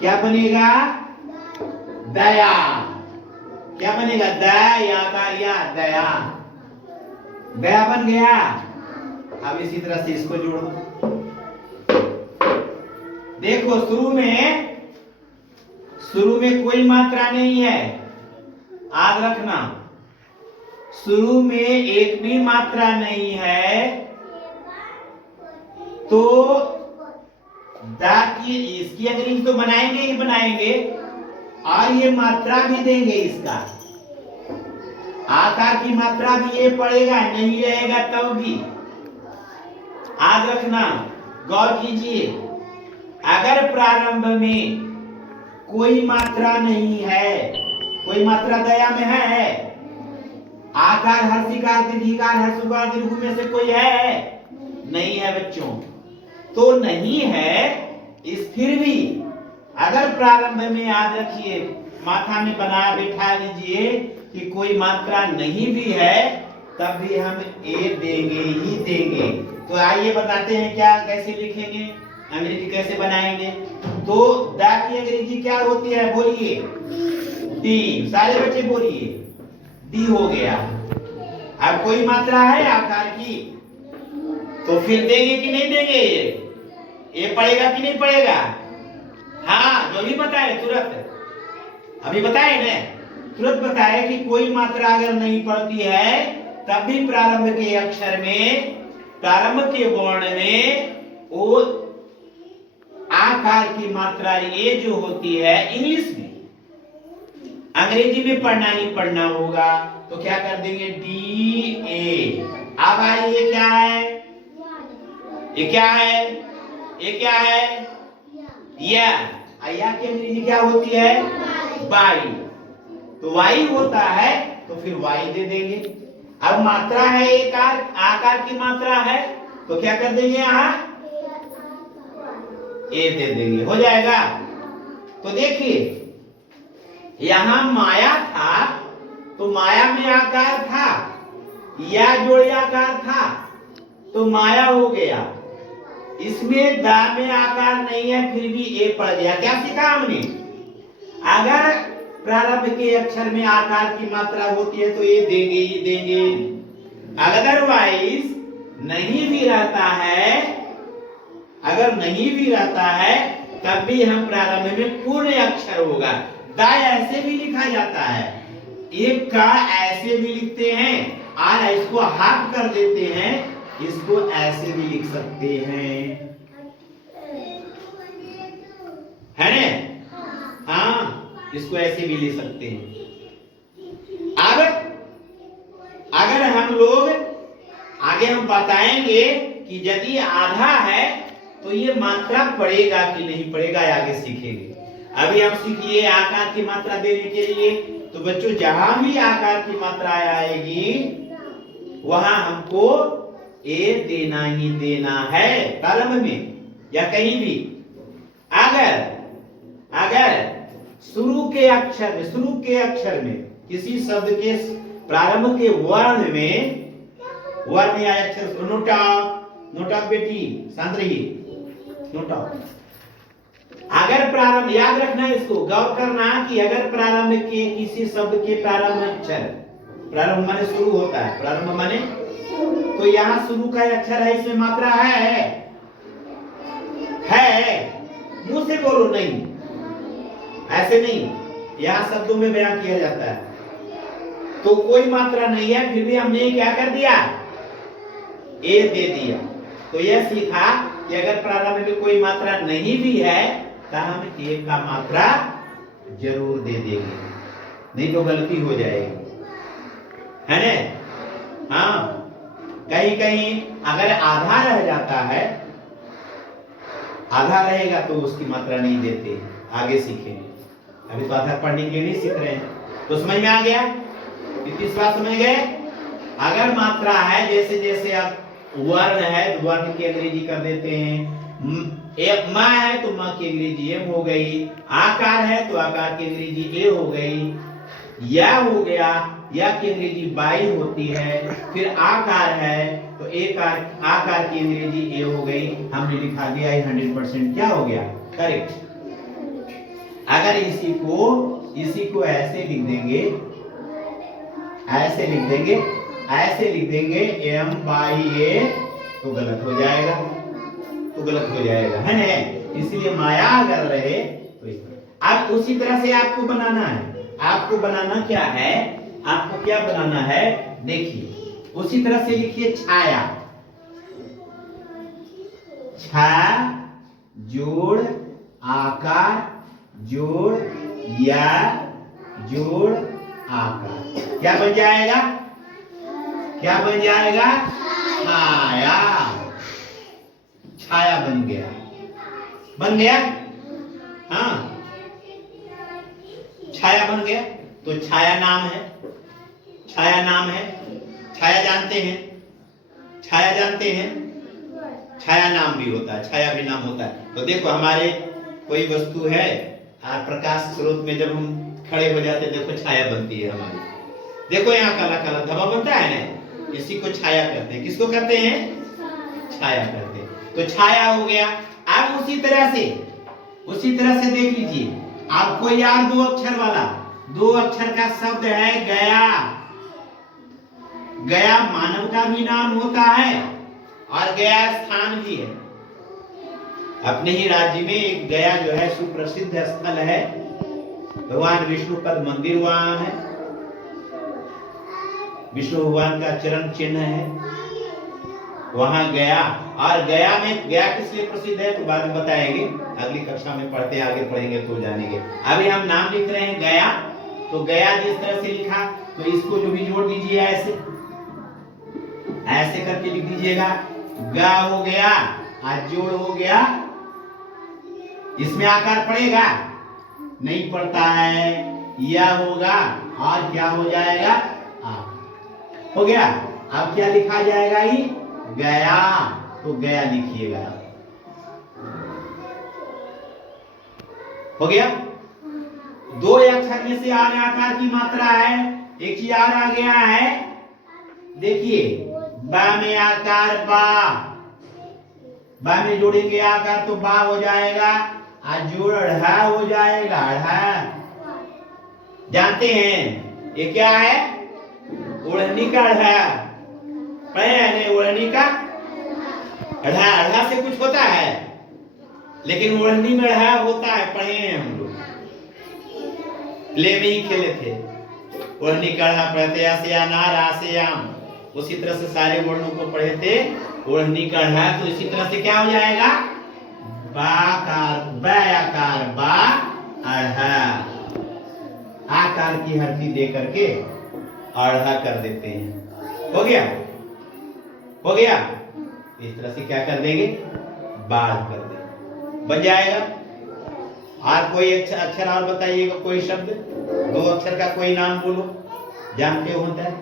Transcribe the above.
क्या बनेगा? दया। क्या बनेगा? दया का या दया, दया बन गया। अब इसी तरह से इसको जोड़ दो। देखो शुरू में कोई मात्रा नहीं है, याद रखना। शुरू में एक भी मात्रा नहीं है, तो दा की इसकी अंग्रेजी तो बनाएंगे ही बनाएंगे, और ये मात्रा भी देंगे इसका। आकार की मात्रा भी ये पड़ेगा, नहीं रहेगा तब भी। याद रखना, गौर कीजिए। अगर प्रारंभ में कोई मात्रा नहीं है, कोई मात्रा दया में है, आकार हर्षिकार दीर्घिकार हर्षुकार दीर्घु में से कोई है? नहीं है बच्चों। तो नहीं है, इस फिर भी अगर प्रारंभ में, याद रखिए, माथा में बना बैठा लीजिए कि कोई मात्रा नहीं भी है, तब भी हम ए देंगे ही देंगे। तो आइए बताते हैं क्या, कैसे लिखेंगे, अंग्रेजी कैसे बनाएंगे। तो दा की अंग्रेजी क्या होती है? बोलिए। डी। सारे बच्चे बोलिए। डी हो गया। अब कोई मात्रा है आकार की, तो फिर देंगे कि नहीं देंगे? ये पड़ेगा कि नहीं पड़ेगा? हाँ, जो भी बताए तुरंत, अभी बताए ना, तुरंत बताए कि कोई मात्रा अगर नहीं पड़ती है, तब भी प्रारंभ के अक्षर में, प्रारंभ के वर्ण में वो आकार की मात्रा ये जो होती है, इंग्लिश में, अंग्रेजी में पढ़ना ही पढ़ना होगा, तो क्या कर देंगे? D A. अब आइए, क्या है ये? क्या है ये? क्या है? या की अंग्रेजी क्या होती है? वाई। तो वाई होता है, तो फिर वाई दे देंगे। अब मात्रा है एक आकार की मात्रा है, तो क्या कर देंगे? यहाँ ए दे देंगे, हो जाएगा। तो देखिए, यहां माया था, तो माया में आकार था, या जोड़ी आकार था, तो माया हो गया। इसमें दा में आकार नहीं है, फिर भी ए पड़ गया। क्या सीखा हमने? अगर प्रारंभ के अक्षर में आकार की मात्रा होती है, तो ये देंगे ही देंगे। अदरवाइज नहीं भी रहता है, अगर नहीं भी रहता है, तब भी हम प्रारंभ में पूर्ण अक्षर होगा। दा ऐसे भी लिखा जाता है, एक का ऐसे भी लिखते हैं, और इसको हाफ कर देते हैं, इसको ऐसे भी लिख सकते हैं, है ना? हाँ, इसको ऐसे भी लिख सकते हैं। अब अगर हम लोग आगे हम बताएंगे कि यदि आधा है, तो ये मात्रा पड़ेगा कि नहीं पड़ेगा, आगे सीखेंगे। अभी हम सीखिए आकार की मात्रा देने के लिए। तो बच्चों, जहां भी आकार की मात्रा आएगी, वहां हमको ए देना ही देना है, प्रारंभ में या कहीं भी। अगर शुरू के अक्षर में किसी शब्द के प्रारंभ के वर्ण या अक्षर, नोटा बेटी, शांत रहिए, नोटा। अगर प्रारंभ, याद रखना, इसको गौर करना कि अगर प्रारंभ के किसी शब्द के प्रारंभ अक्षर, प्रारंभ माने शुरू होता है, प्रारंभ माने, तो यहाँ शुरू का अक्षर है, इसमें मात्रा है, मुंह से बोलो, नहीं ऐसे नहीं, यहाँ शब्दों में बयान किया जाता है। तो कोई मात्रा नहीं है, फिर भी हमने क्या कर दिया? ए दे दिया। तो यह सीखा कि अगर प्रारंभ में कोई मात्रा नहीं भी है, तो हम ए का मात्रा जरूर दे देंगे, नहीं तो गलती हो जाएगी, है ना? हाँ, कहीं कहीं अगर आधा रह जाता है, आधा रहेगा तो उसकी मात्रा नहीं देते, आगे सीखेंगे। अभी तो आधा पढ़ने के लिए नहीं सीख रहे हैं। तो समझ में आ गया? कितनी बात समझ गए? अगर मात्रा है, जैसे जैसे आप वर्ण है, तो वर्ण की अंग्रेजी कर देते हैं। एक माँ है, तो माँ की अंग्रेजी एम हो गई। आकार है, तो आकार की अंग्रेजी ए हो गई। या हो गया, या की अंग्रेजी बाई होती है। फिर आकार है, तो आकार की अंग्रेजी ए हो गई। हमने लिखा दिया 100% क्या हो गया? करेक्ट। अगर इसी को ऐसे लिख देंगे, ऐसे लिख देंगे, ऐसे लिख देंगे m बाई ए, तो गलत हो जाएगा, तो गलत हो जाएगा, है ना। इसलिए माया अगर रहे तो इस तरह। अब उसी तरह से आपको बनाना है, आपको बनाना क्या है, आपको क्या बनाना है, देखिए उसी तरह से लिखिए छाया, छा जोड़ आकार जोड़ या जोड़ आकार, क्या बन जाएगा, क्या बन जाएगा, छाया, छाया बन गया, बन गया, हाँ छाया बन गया। तो छाया नाम है, छाया नाम है, छाया जानते हैं, छाया जानते हैं, छाया नाम भी होता है, छाया भी नाम होता है। तो देखो हमारे कोई वस्तु है, प्रकाश स्रोत में जब हम खड़े हो जाते हैं, देखो छाया बनती है हमारी, देखो यहाँ काला काला धब्बा बनता है ना, इसी को छाया कहते हैं। किसको कहते हैं, छाया कहते हैं। तो छाया हो गया। अब उसी तरह से देख लीजिए, आपको यार दो अक्षर वाला, दो अक्षर का शब्द है गया। गया मानव का भी नाम होता है और गया स्थान भी है। अपने ही राज्य में एक गया जो है सुप्रसिद्ध स्थल है, भगवान विष्णु का मंदिर वहां है, विष्णु भगवान का चरण चिन्ह है वहां गया। और गया में, गया किस लिए प्रसिद्ध है तो बाद में बताएंगे, अगली कक्षा में पढ़ते आगे पढ़ेंगे तो जानेंगे। अभी हम नाम लिख रहे हैं गया, तो गया जिस तरह से लिखा तो इसको जो भी जोड़ दीजिए ऐसे, ऐसे करके लिख दीजिएगा, गा हो गया आज जोड़ हो गया। इसमें आकार पड़ेगा, नहीं पड़ता है, यह होगा और क्या हो जाएगा, आ हो गया। अब क्या लिखा जाएगा, ही गया, तो गया लिखिएगा, हो गया। दो अक्षर में से आर आकार की मात्रा है, एक ही आर आ गया है, देखिए बा में आकार बा, बा में जोड़ेंगे आकार तो बा हो जाएगा, आज जोड़ अढ़ा हो जाएगा, अढ़ा। जानते हैं ये क्या है, ओढ़नी का अढ़ा, पहले ओढ़नी का अढ़ा, अढ़ा से कुछ होता है लेकिन ओढ़नी में अढ़ा होता है, पढ़े हैं हम लोग, प्ले में ही खेले थे। ओढ़नी का अढ़ा पढ़ते, ऐसे अनार आसे आम, उसी तरह से सारे वर्णों को पढ़े थे। ओढ़नी का अढ़ा, तो इसी तरह से क्या हो जाएगा, बाकार, बयाकार बा अढ़ा, आकार की हड्डी दे करके अढ़ा कर देते हैं, हो गया, हो गया। इस तरह से क्या कर देंगे, बाढ़ कर देंगे, बन जाएगा। और कोई अक्षर और बताइएगा, कोई शब्द दो अक्षर का कोई नाम बोलो, जानते हो होता है,